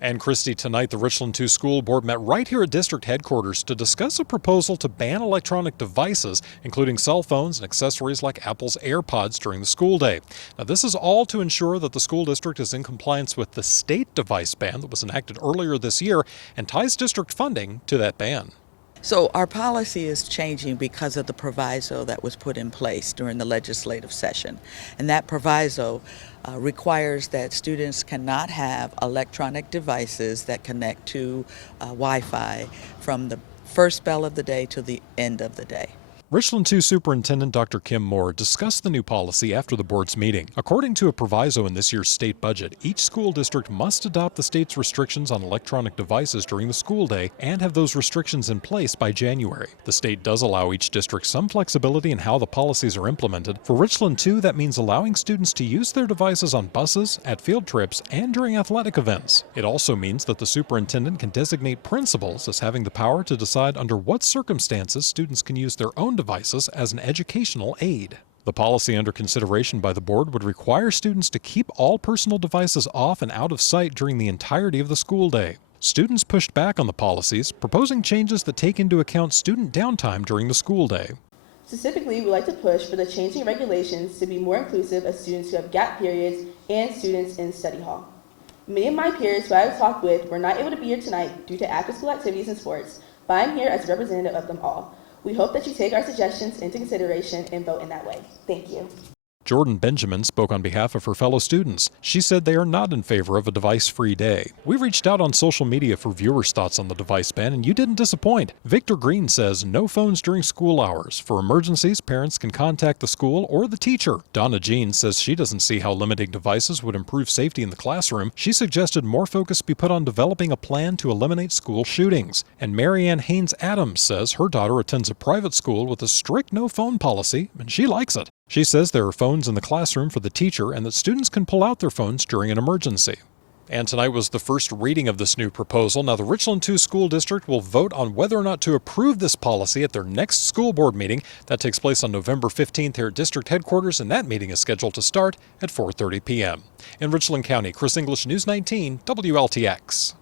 And Christy, tonight the Richland 2 School Board met right here at district headquarters to discuss a proposal to ban electronic devices, including cell phones and accessories like Apple's AirPods during the school day. Now, this is all to ensure that the school district is in compliance with the state device ban that was enacted earlier this year and ties district funding to that ban. So our policy is changing because of the proviso that was put in place during the legislative session. And that proviso requires that students cannot have electronic devices that connect to Wi-Fi from the first bell of the day to the end of the day. Richland 2 Superintendent Dr. Kim Moore discussed the new policy after the board's meeting. According to a proviso in this year's state budget, each school district must adopt the state's restrictions on electronic devices during the school day and have those restrictions in place by January. The state does allow each district some flexibility in how the policies are implemented. For Richland 2, that means allowing students to use their devices on buses, at field trips, and during athletic events. It also means that the superintendent can designate principals as having the power to decide under what circumstances students can use their own devices as an educational aid. The policy under consideration by the board would require students to keep all personal devices off and out of sight during the entirety of the school day. Students pushed back on the policies, proposing changes that take into account student downtime during the school day. Specifically, we would like to push for the changing regulations to be more inclusive of students who have gap periods and students in study hall. Many of my peers who I have talked with were not able to be here tonight due to after-school activities and sports, but I'm here as a representative of them all. We hope that you take our suggestions into consideration and vote in that way. Thank you. Jordan Benjamin spoke on behalf of her fellow students. She said they are not in favor of a device-free day. We reached out on social media for viewers' thoughts on the device ban, and you didn't disappoint. Victor Green says no phones during school hours. For emergencies, parents can contact the school or the teacher. Donna Jean says she doesn't see how limiting devices would improve safety in the classroom. She suggested more focus be put on developing a plan to eliminate school shootings. And Marianne Haynes Adams says her daughter attends a private school with a strict no-phone policy, and she likes it. She says there are phones in the classroom for the teacher and that students can pull out their phones during an emergency. And tonight was the first reading of this new proposal. Now, the Richland 2 School District will vote on whether or not to approve this policy at their next school board meeting. That takes place on November 15th here at district headquarters, and that meeting is scheduled to start at 4:30 p.m. In Richland County, Chris English, News 19, WLTX.